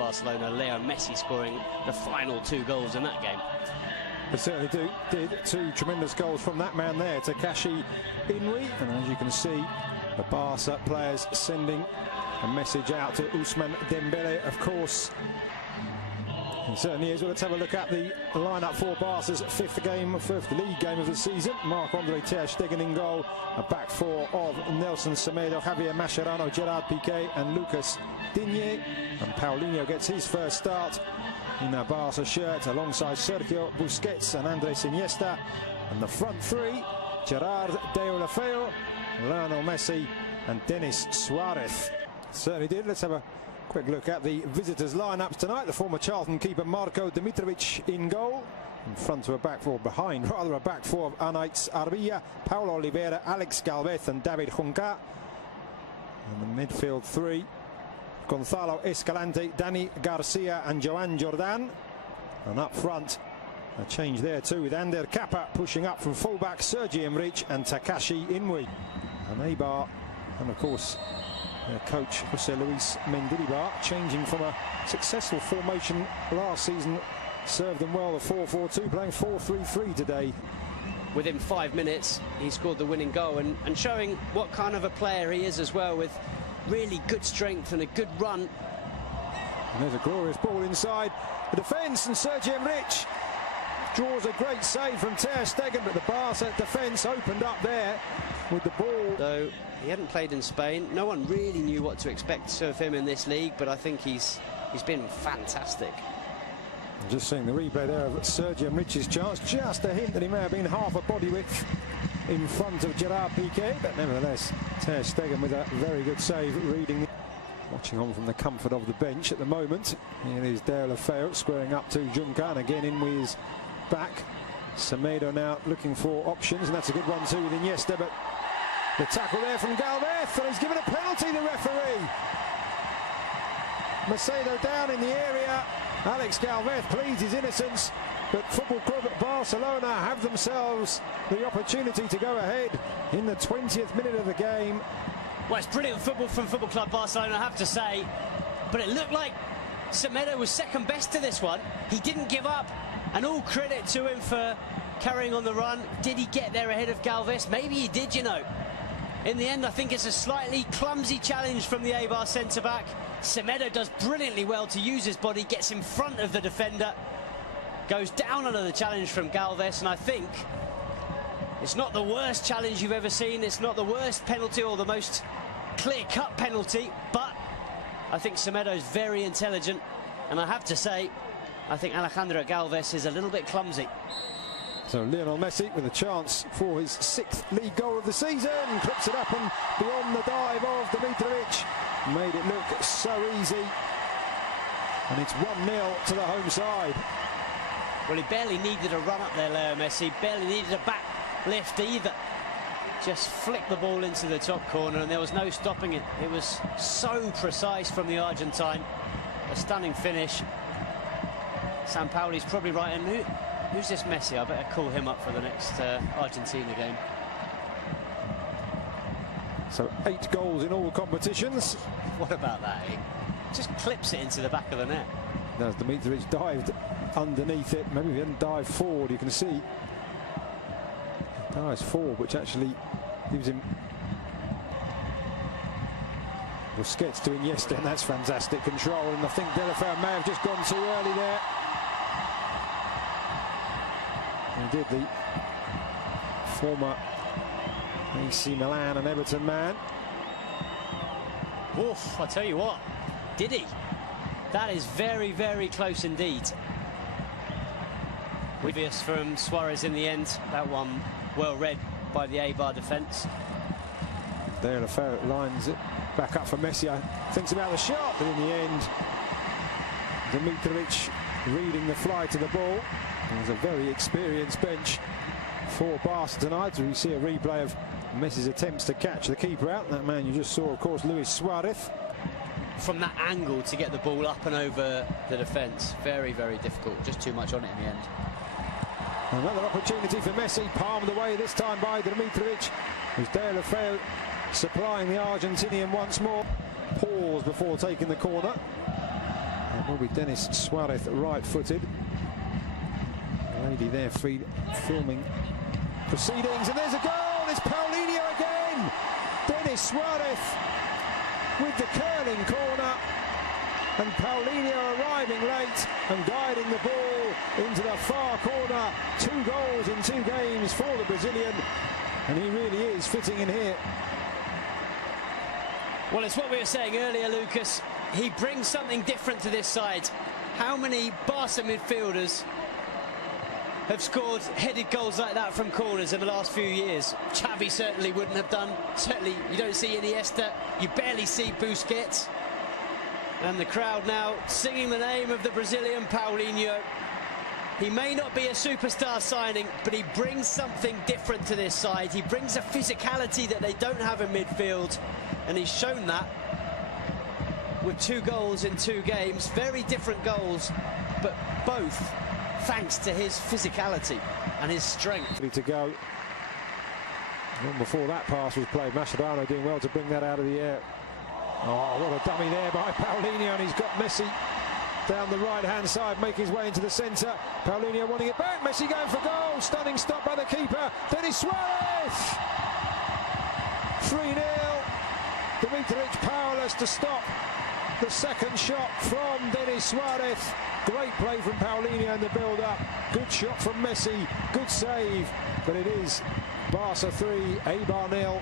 Barcelona. Leo Messi scoring the final 2 goals in that game. They certainly did 2 tremendous goals from that man there, Takashi Inui. And as you can see, the Barca players sending a message out to Ousmane Dembele, of course. It certainly is. Well, let's have a look at the lineup for Barca's fifth league game of the season. Marc-Andre ter Stegen in goal. A back 4 of Nelson Semedo, Javier Mascherano, Gerard Piqué and Lucas Digne. And Paulinho gets his first start in a Barca shirt alongside Sergio Busquets and Andres Iniesta. And the front 3, Gerard Deulofeu, Lionel Messi and Denis Suarez. Certainly did. Let's have a quick look at the visitors' lineups tonight. The former Charlton keeper Marko Dimitrovic in goal. In front of a back 4, behind rather, a back 4 of Anaïs Arbilla, Paulo Oliveira, Alex Galvez and David Junca. And the midfield 3, Gonzalo Escalante, Dani Garcia and Joan Jordan. And up front, a change there too, with Ander Kappa pushing up from fullback, Sergi Emrich and Takashi Inui. And Eibar, and of course their coach José Luis Mendilibar, changing from a successful formation last season, served them well, the 4-4-2, playing 4-3-3 today. Within 5 minutes, he scored the winning goal and showing what kind of a player he is as well, with really good strength and a good run. And there's a glorious ball inside the defence, and Sergi Emrich draws a great save from ter Stegen, but the Barca defence opened up there with the ball. Though he hadn't played in Spain, no one really knew what to expect of him in this league, but I think he's been fantastic. Just seeing the replay there of Sergi Emrich's chance, just a hint that he may have been half a body width in front of Gerard Piqué, but nevertheless ter Stegen with a very good save, reading, watching on from the comfort of the bench at the moment. Here is Deulofeu squaring up to Junca, and again Inui is back. Semedo now looking for options, and that's a good one too with Iniesta, but the tackle there from Galvez, and he's given a penalty, the referee. Macedo down in the area. Alex Galvez pleads his innocence, but Football Club Barcelona have themselves the opportunity to go ahead in the 20th minute of the game. Well, it's brilliant football from Football Club Barcelona, I have to say, but it looked like Semedo was second best to this one. He didn't give up, and all credit to him for carrying on the run. Did he get there ahead of Galvez? Maybe he did, you know. In the end, I think it's a slightly clumsy challenge from the Eibar centre-back. Semedo does brilliantly well to use his body, gets in front of the defender, goes down under the challenge from Galvez, and I think it's not the worst challenge you've ever seen. It's not the worst penalty or the most clear-cut penalty, but I think Semedo's very intelligent, and I have to say, I think Alejandro Galvez is a little bit clumsy. So Lionel Messi with a chance for his 6th league goal of the season, clips it up and beyond the dive of Dimitrovic, made it look so easy, and it's 1-0 to the home side. Well, he barely needed a run up there, Leo Messi, barely needed a back lift either. Just flicked the ball into the top corner and there was no stopping it. It was so precise from the Argentine. A stunning finish. Sampaoli's probably right, and who's this Messi? I better call him up for the next Argentina game. So 8 goals in all competitions. What about that? He just clips it into the back of the net. As Dimitrovic dived underneath it, maybe he didn't dive forward, you can see. He dives forward, which actually gives him Busquets to Iniesta, and that's fantastic control, and I think Deulofeu may have just gone too early there. He did, the former AC Milan and Everton man. Oof, I tell you what, did he? That is very, very close indeed. Obvious from Suarez in the end. That one well read by the Eibar defence. Deulofeu lines it back up for Messi. Thinks about the shot, but in the end, Dimitrovic reading the fly to the ball. There's a very experienced bench for Barca tonight. We see a replay of Messi's attempts to catch the keeper out. That man you just saw, of course, Luis Suarez. From that angle to get the ball up and over the defence, very, very difficult. Just too much on it in the end. Another opportunity for Messi, palmed away this time by Dimitrovic. With Deulofeu supplying the Argentinian once more. Pause before taking the corner. will be Denis Suarez, right-footed. The lady there filming proceedings, and there's a goal. It's Paulinho again. Denis Suarez with the curling corner, and Paulinho arriving late and guiding the ball into the far corner. 2 goals in 2 games for the Brazilian, and he really is fitting in here. Well, it's what we were saying earlier, Lucas. He brings something different to this side. How many Barca midfielders have scored headed goals like that from corners in the last few years? Xavi certainly wouldn't have done. Certainly you don't see Iniesta. You barely see Busquets. And the crowd now singing the name of the Brazilian Paulinho. He may not be a superstar signing, but he brings something different to this side. He brings a physicality that they don't have in midfield, and he's shown that with 2 goals in 2 games. Very different goals, but both thanks to his physicality and his strength. Ready to go. Long before that pass was played, Mascherano doing well to bring that out of the air. Oh, what a dummy there by Paulinho, and he's got Messi down the right-hand side, making his way into the centre. Paulinho wanting it back, Messi going for goal. Stunning stop by the keeper, Denis Suarez! 3-0. Dimitrovic powerless to stop the second shot from Denis Suarez. Great play from Paulinho in the build-up. Good shot from Messi, good save, but it is Barca 3, Eibar 0.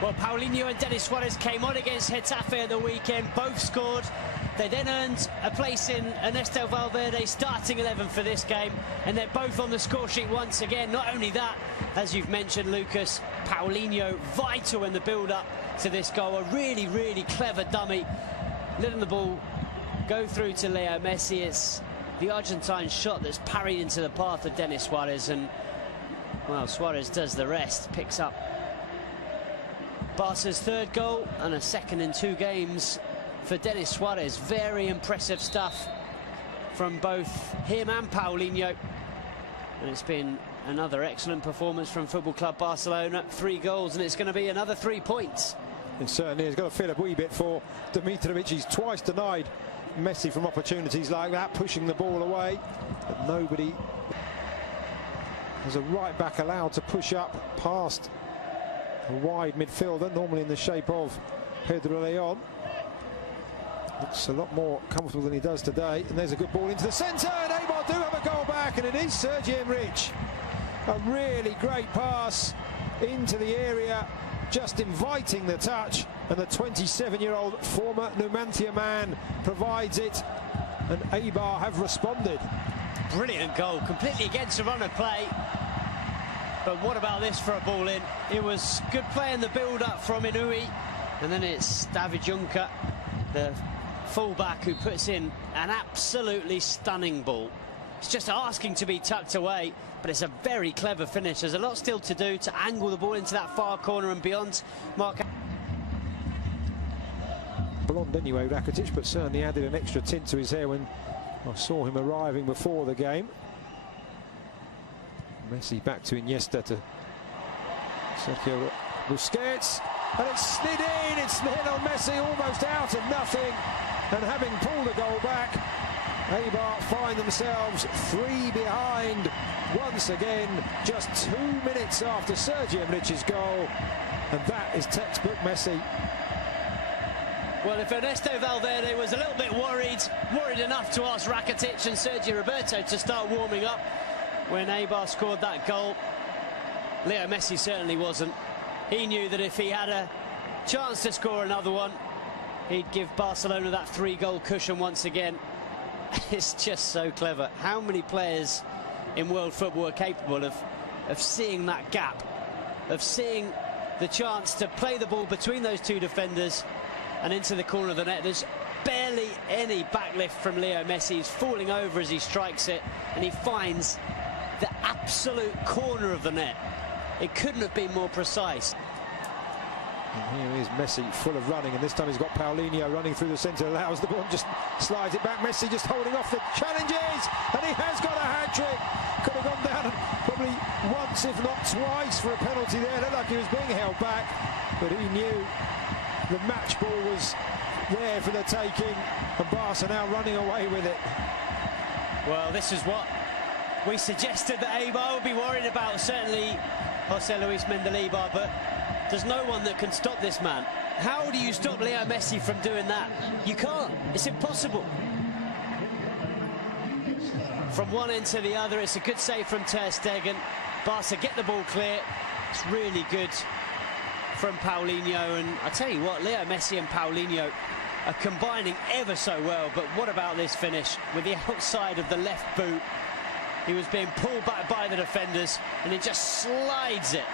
Well, Paulinho and Denis Suarez came on against Getafe at the weekend, both scored. They then earned a place in Ernesto Valverde's starting 11 for this game, and they're both on the score sheet once again. Not only that, as you've mentioned, Lucas, Paulinho vital in the build-up to this goal. A really, really clever dummy, letting the ball go through to Leo Messi. It's the Argentine shot that's parried into the path of Denis Suarez, and, well, Suarez does the rest, picks up Barca's 3rd goal and a 2nd in 2 games for Denis Suarez. Very impressive stuff from both him and Paulinho. And it's been another excellent performance from Football Club Barcelona. 3 goals, and it's going to be another 3 points. It certainly has got to feel a wee bit for Dimitrovic. He's twice denied Messi from opportunities like that, pushing the ball away. But nobody. There's a right back allowed to push up past a wide midfielder, normally in the shape of Pedro Leon. Looks a lot more comfortable than he does today. And there's a good ball into the centre, and Eibar do have a goal back, and it is Sergi Enrich. A really great pass into the area, just inviting the touch, and the 27-year-old former Numancia man provides it, and Eibar have responded. Brilliant goal, completely against the run of play. But what about this for a ball in? It was good play in the build-up from Inui, and then it's David Juncker, the fullback, who puts in an absolutely stunning ball. It's just asking to be tucked away, but it's a very clever finish. There's a lot still to do to angle the ball into that far corner and beyond. Blonde anyway, Rakitic, but certainly added an extra tint to his hair when I saw him arriving before the game. Messi back to Iniesta, to Sergio Busquets, and it's slid in. It's Lionel Messi almost out of nothing, and having pulled a goal back, Eibar find themselves 3 behind once again, just 2 minutes after Sergi Enrich's goal, and that is textbook Messi. Well, if Ernesto Valverde was a little bit worried enough to ask Rakitic and Sergio Roberto to start warming up when Eibar scored that goal, Leo Messi certainly wasn't. He knew that if he had a chance to score another one, he'd give Barcelona that 3-goal cushion once again. It's just so clever. How many players in world football are capable of seeing that gap, of seeing the chance to play the ball between those 2 defenders and into the corner of the net? There's barely any backlift from Leo Messi. He's falling over as he strikes it, and he finds the absolute corner of the net. It couldn't have been more precise. And here is Messi, full of running, and this time he's got Paulinho running through the centre, allows the ball, just slides it back. Messi just holding off the challenges, and he has got a hat-trick. Could have gone down probably once, if not twice, for a penalty there. Looked like he was being held back, but he knew the match ball was there for the taking, and Barca now running away with it. Well, this is what we suggested that Eibar would be worried about, certainly Jose Luis Mendilibar, but there's no one that can stop this man. How do you stop Leo Messi from doing that? You can't. It's impossible. From one end to the other, it's a good save from Ter Stegen. Barca get the ball clear. It's really good from Paulinho, and I tell you what, Leo Messi and Paulinho are combining ever so well. But what about this finish with the outside of the left boot? He was being pulled back by the defenders, and he just slides it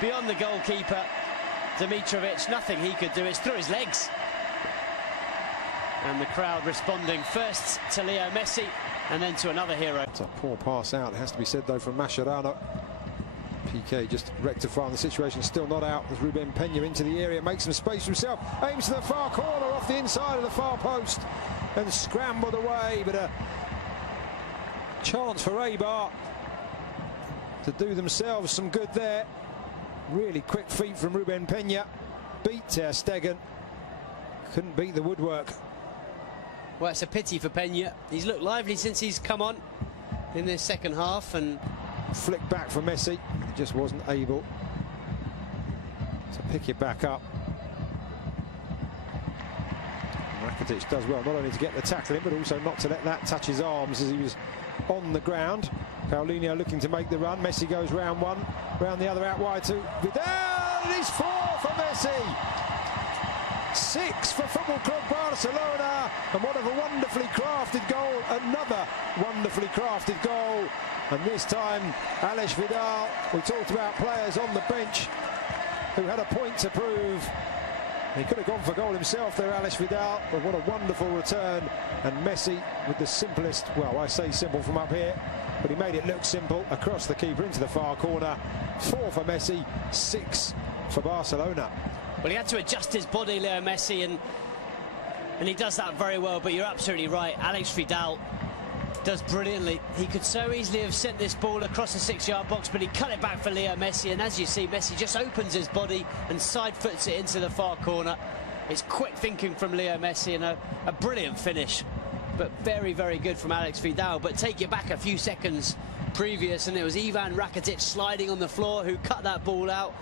beyond the goalkeeper, Dimitrovic. Nothing he could do. It's through his legs. And the crowd responding first to Leo Messi and then to another hero. It's a poor pass out, it has to be said though, from Mascherano. PK just rectifying the situation, still not out as Ruben Peña into the area, makes some space for himself, aims to the far corner off the inside of the far post and scrambled away, but a chance for Eibar to do themselves some good there. Really quick feet from Ruben Peña, beat Ter Stegen, couldn't beat the woodwork. Well, it's a pity for Peña. He's looked lively since he's come on in this second half, and flick back for Messi, he just wasn't able to pick it back up. Rakitic does well not only to get the tackle in, but also not to let that touch his arms as he was on the ground. Paulinho looking to make the run. Messi goes round one, round the other, out wide to Vidal. It is 4 for Messi. 6 for Football Club Barcelona, and what a wonderfully crafted goal, another wonderfully crafted goal, and this time Alex Vidal. We talked about players on the bench who had a point to prove. He could have gone for goal himself there, Alex Vidal, but what a wonderful return, and Messi with the simplest, well, I say simple from up here, but he made it look simple, across the keeper into the far corner. 4 for Messi, 6 for Barcelona. Well, he had to adjust his body, Leo Messi, and he does that very well. But you're absolutely right. Alex Vidal does brilliantly. He could so easily have sent this ball across the 6-yard box, but he cut it back for Leo Messi. And as you see, Messi just opens his body and side foots it into the far corner. It's quick thinking from Leo Messi, and a brilliant finish. But very, very good from Alex Vidal. But take it back a few seconds previous, and it was Ivan Rakitic sliding on the floor who cut that ball out.